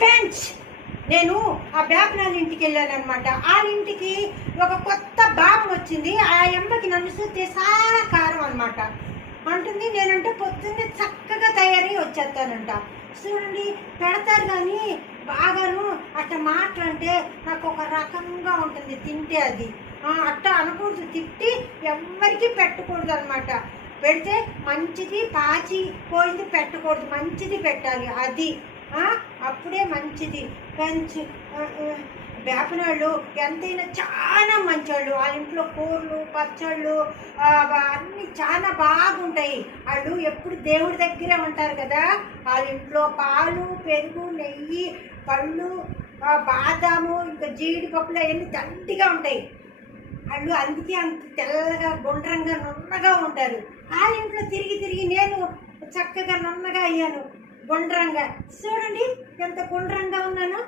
Friends, నేను ఆ బేపనాల ఇంటికి వెళ్ళాను అనమాట. ఆ ఇంటికి ఒక కొత్త బాబు వచ్చింది. ఆ అమ్మకి నన్ను చూస్తే చాలా కారం అనమాట. అంటుంది నేనంటే పొద్దున్నే చక్కగా తయారై వచ్చేస్తానంట. చూడండి, పెడతారు కానీ బాగాను అట్లా మాటలంటే నాకు ఒక రకంగా ఉంటుంది తింటే. అది అట్లా అనకూడదు, తిట్టి ఎవరికి పెట్టకూడదు అనమాట. పెడితే మంచిది, పాచి పోయింది పెట్టకూడదు, మంచిది పెట్టాలి. అది అప్పుడే మంచిది. మంచి బేపనాళ్ళు ఎంతైనా చాలా మంచోళ్ళు. వాళ్ళ ఇంట్లో కూరలు పచ్చళ్ళు అన్నీ చాలా బాగుంటాయి. వాళ్ళు ఎప్పుడు దేవుడి దగ్గరే ఉంటారు కదా. వాళ్ళ ఇంట్లో పాలు, పెరుగు, నెయ్యి, పళ్ళు, బాదాము, ఇంకా జీడిపప్పులు అవన్నీ దండిగా ఉంటాయి. వాళ్ళు అందుకే అంత తెల్లగా గుండ్రంగా నున్నగా ఉంటారు. వాళ్ళ ఇంట్లో తిరిగి తిరిగి నేను చక్కగా నున్నగా అయ్యాను, గుండ్రంగా. చూడండి ఎంత గుండ్రంగా ఉన్నాను.